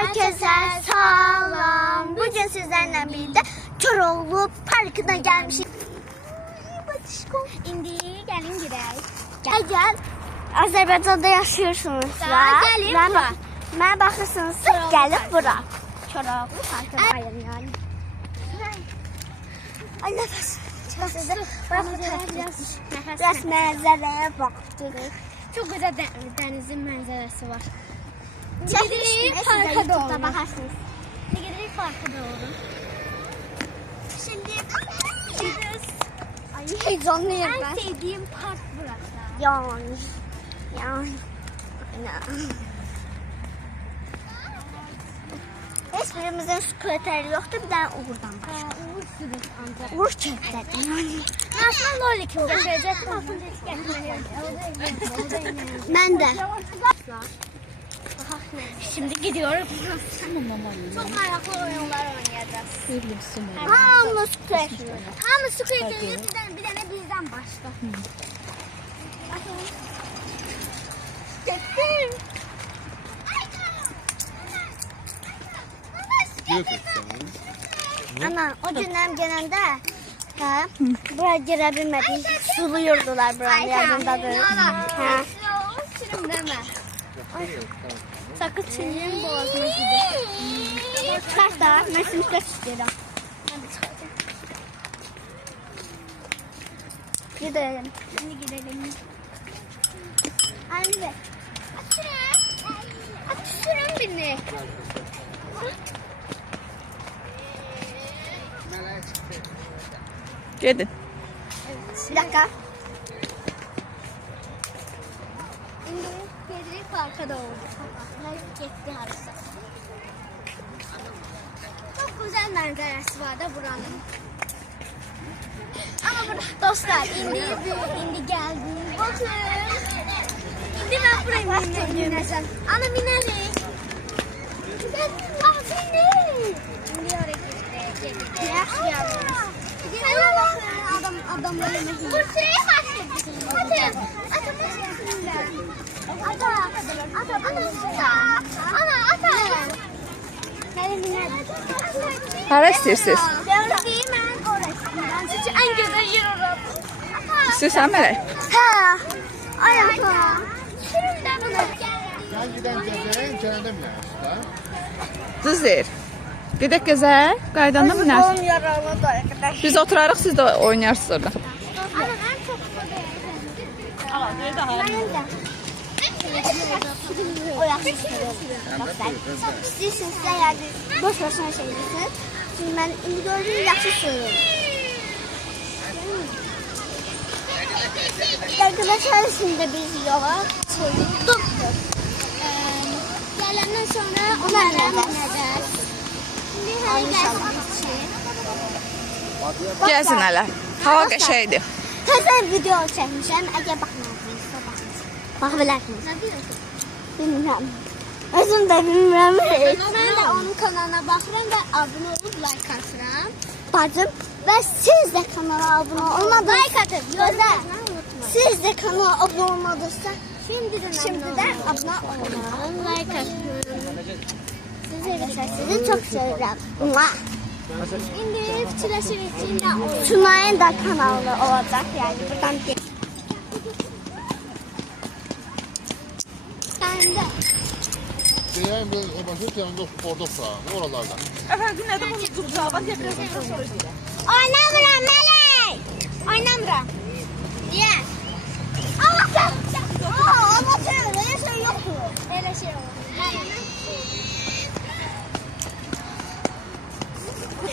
Herkese salam. Bugün sizlerle birlikte Koroğlu Parkı'na gelmişik. İndi gelin girək. Gel. Azerbaycan'da yaşıyorsunuz. Gelin bura. Ben bakırsınız gelip bura. Koroğlu Parkı'na yani. Ay nefes. Biraz mənzərəyə baxdıq. Çok güzel denizin mənzərəsi var. Gidirik parka doğru. Bakarsınız. Gidirik parka doğru. Şimdi gidiyoruz. Ay heyecanlıyım ben. En sevdiğim park burası. Yani. Hiçbirimizin skuterleri yoktu. Bir tane Uğur'dan var. Uğur sürür ancak. Uğur köftedir. Aslında loli kim getirecektim aslında hiç getirmedim. Ben de. Şimdi gidiyoruz. Çok meraklı oyunlar oynayacağız. Hamı skuter. Hamı skuter'ı bir tane bizden başka. Çektim. Ana o dönem gelende buraya girebilmedik. Suluyurdular buraya yanındadır. Ha. Sürüm deme. Sakın çiğneyin boğazına gidiyor. Çıkart da ben şimdi çıkart istiyorum. Gidelim. Şimdi gidelim. Anne. At sürüm beni. Gedin. Bir dakika. Şimdi Gedrik Park'a doğru. Gitti harika. Çok güzel manzarası var da buranın. Ama burada dostlar indi geldim. Bakın. İndi ben buraya bineceğim. Ana binelim. İndi oraya gittik. Yaş geldiniz. Hadi bakın adamlar yemek yiyor. Bursa'ya kaçtık. Hadi. Ata. Gelin binelim. Hara istəyirsiniz? En güzel yer orası. İstəyirsən Mələk? Ha. Ay ata. Sürümden bunu. Yan giden cəzəyə imkanında minərsiniz da. Düz deyir. Gedək gəzək, qaydanda binərsiniz. Yaralı da arkadaş. Biz oturarıq, siz də oynayarsınız orada. Ama ben çok O yaxşı İstəyirsiniz sizə yəni boş başına şey desin. Çünki mən indi gördüm yaxşı sürüyorum. Arkadaşlar şimdi biz yola çıktık. Gelenden sonra onlarla bineceğiz. Şimdi her gelsin. Gəzin hələ. Hava qəşəngdir. Təzə video çəkmişəm. Əgər baxmadınızsa baxın. Baxa bilərsiniz. Ne diyorsun? Bilmirəm. Özüm də bilmirəm. Ben de onun kanalına bakıram ve abone olup like atıram. Bacım və siz də kanala abunə olmadınız. Like atın. Gözəl. Siz də kanala abunə olmadınızsa Şimdiden abunə olun. like atıyorum. Sizi çok seviyorum. Şimdi fikirləşirik ki, ne olur. Tunay'ın da kanalı olacak yani buradan bir. Ben de. Deyəyim, o başın yanında orada oturaq, oralarda. Əfəndim, nədə bunu tutacaq? Bax, biraz soruşdur. Oynamıram Melek. Oynamıram. Niye? Anlatın. Anlatın. Öyle şey yoktu. Öyle şey olur.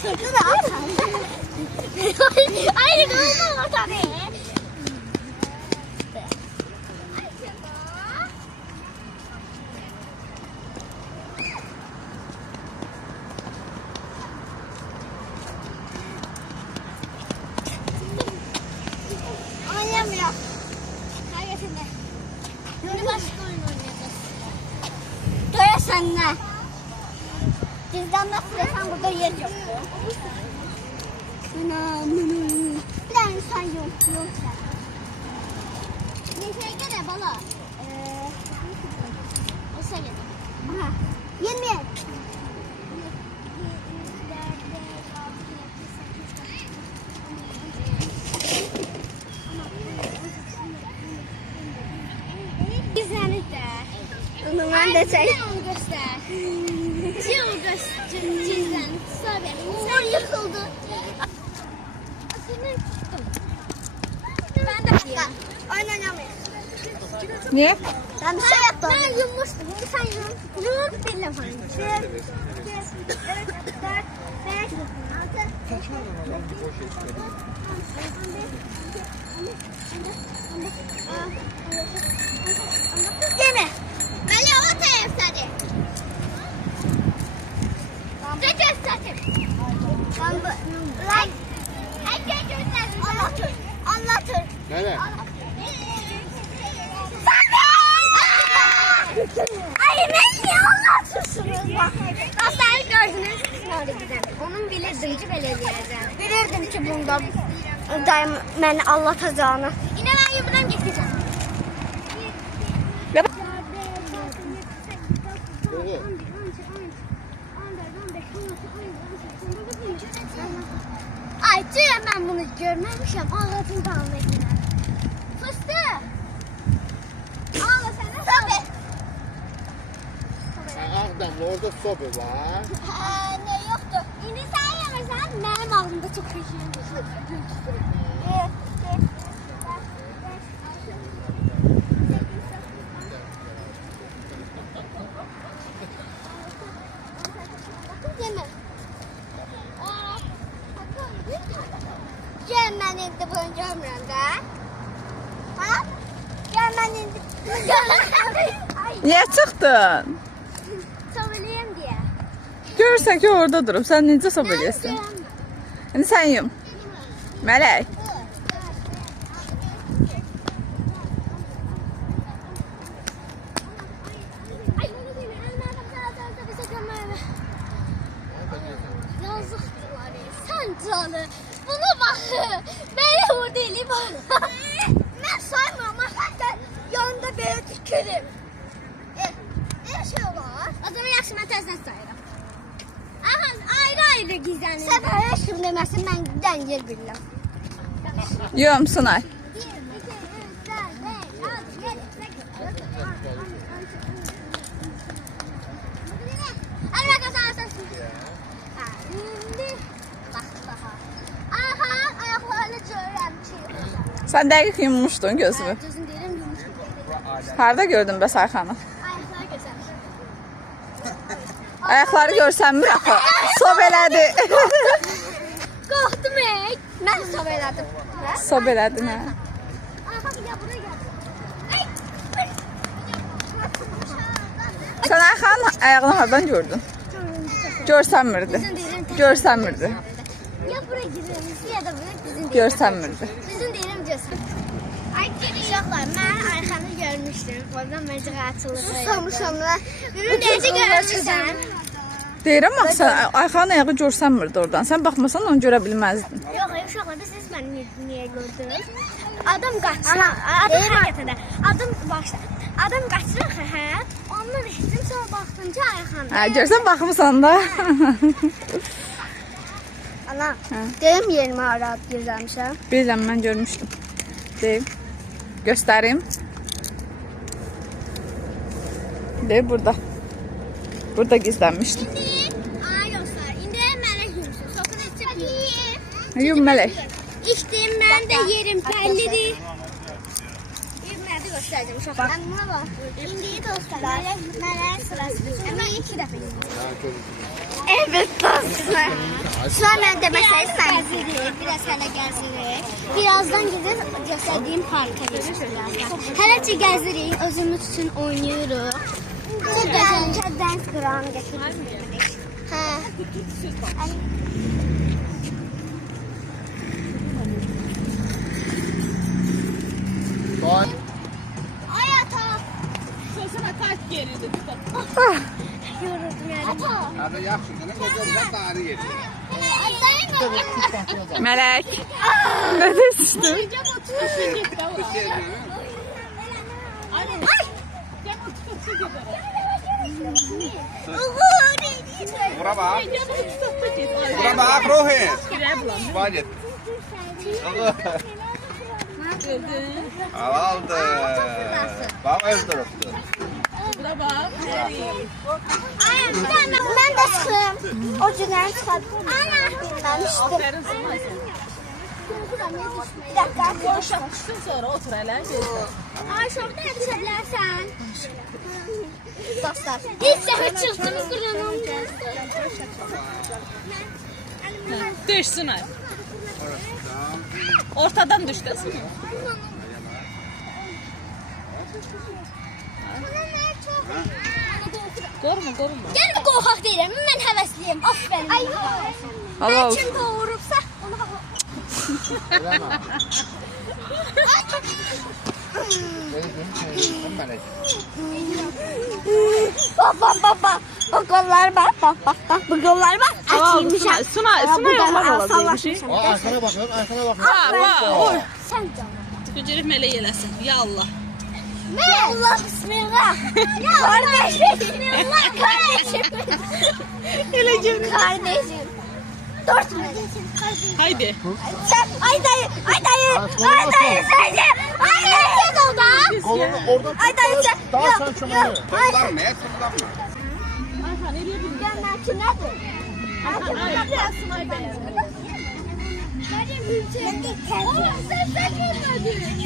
Sırtı da at. Aynı olmaz tabii. Oynamıyor. Hayır şimdi. Şimdi başka oyun oynayacağız. Doya senle. Bizden nasıl desem burada yer yok. Bir tane insan yok. Neyse gene bala. Olsa gene. Aha. 20. Güzellik de. Bunu ben de çek. Onu göster. Onu göster. Cizden. Söyle. Sen yıkıldı. Seni tuttum. Ben de yapayım. Oynayamayız. Niye? Ben bir şey yaptım. Ben yummuştum. Şimdi sen yum. Yum benim hanım. 1, 2, 3, 4, 5, 6, 20. Meli o taraftaydı. Ne gösterdim? Herkes gösterdim. Anlatır. Nere? Ay ben niye anlatıyorsunuz bak. Dostlar gördünüz. Orada güzel. Onun bilirdim ki belediyeden. Bilirdim ki bunda daim beni anlatacağını. Yine ben yumrudan getireceğim. Doğru. Ay tüya ben bunu görmemişim. Ağlatın dağılmayın. Fıstık. Ağla sen. Tabii. Ağdamlı orada sobe var. Ne yoktu. Şimdi sen yemesen benim ağzımda çok köşeyim. Yeme. Gel ben indi bunu görmürəm də. Ha? Gel ben indi bunu görmürəm. Niye çıktın? Söyleyeyim diye. Görürsen ki orada durup sen necə sob eləyəsən? İndi sen yum. Mələk. Ay bunu değil. Elmerden bize gömmeyle. Yazıktılar ya. Sen canı. Buna bak. Beni vurdu elim. Ben saymam ama hatta yanında böyle tükürüm. Ne şey var? O zaman yaxşı mən təzdən sayıram. Aha, ayrı-ayrı gizlənir. Sen her şey demesin ben giden yer bilmem. Yum Sunay. 1, 2, 3, 4, 5, 6, 7, 8, 9, 10. Hadi bakalım sen sen. Şimdi bak daha. Aha, ayaklarını görürəm ki. Sen dəqiq yummuşdun gözünü. Gözün deyirəm yumuşaq. Harda gördün bəs Ayxanı? Ayakları göstərmişəm. Ayaqları görsənmir axı. Sob elədi. Qorxdum ey. Ben sobeledim. Sob elədin hə. Ayxa bir gel buraya gel. Sən Ayxanın ayağını hardan gördün? Görsənmirdi. Gözün deyirəm. Görsənmirdi. Ya buraya girelim ya da buraya bizim deyirəm. Görsənmirdi. Bizim deyirəm göstər. Ay uşaqlar, mən Ayxanı görmüşdüm. Oradan məcra açılır. Susamışam lan. Ürün necə görmüşsən? Deyirəm axı sən Ayxanın ayağı görsənmirdi oradan. Sən baxmasan onu görə bilməzdin. Yox, uşaqlar, siz məni niyə gördünüz? Adam qaçır. Adam hərəkətdə. Adam qaçır hə. Ondan eşitdim, sonra baxdım ki, Ayxanı. Hə, görsən baxmısan da. Ana, deyim yerime ara girmişəm. Bilirəm mən görmüşdüm. Deyim. Göstərim. Deyim burada. Burada gizlənmişdim. Ay dostlar, indi mənə yumsun. Soxun içib Yum Mələk. İçdim, mən də yerim bəllidir. Bir mənə göstərəcəm uşaqlar. Ben buna bak. İndi dostlar, mənə sırası. Mən 2 dəfə yedim. Evet dostlar. Şu an ben demek istedim. Biraz hələ gəzirik. Birazdan gedib göstərdiyim parka gedəcəyik birazdan. Hələci gəzirik, özümüz üçün oynayırıq. Dans kıran getirdik. Hə. Doğan. Ay ata. Sözünə kaç gelidir. Yoruldum yəni. Ata. Hadi yaxşıdır. Ne görürsen tarih yedir. Mələk. Nə demişdin? Ay. Gel otur. Bura bak. Bura bak Rohit. Vacit. Aldı. Bak öldürüldü. Buna bak. Ben de sıkıyorum. O cüzdanı çıkarttım. Bilmemiştim. Aferin sana. Bir dakika. Boşa düşsün sonra otur hele. Ay şokta yetişebilirsen. Dostlar. Hiç sefer çıktınız kırıyorum. Düşsün ay. Ortadan düştü. Korkma. Gel bir korkak değilim. Ben hevesliyim. Aferin. Ay. Hala Kim doğurursa onu Bak. Bu kollar bak. Bak. Bu kollar bak. Açıymış. Suna yollar olacakmış. Arkana bakın, arkana bakın. Oy. Sen canım. Tücürük meleği eləsin. Ya Allah. Ya Allah bismillah. Ya kardeşim. Bismillah kardeşim. Kardeşim. 4 mü? Haydi. Sen ay dayı sen. Ay dayı oldu. Kolunu oradan Ay dayı sen. daha sen çömeli. Toplar mı? Toplar mı? Gelmek nedir? Benim ülkemde. Sen gelmedin.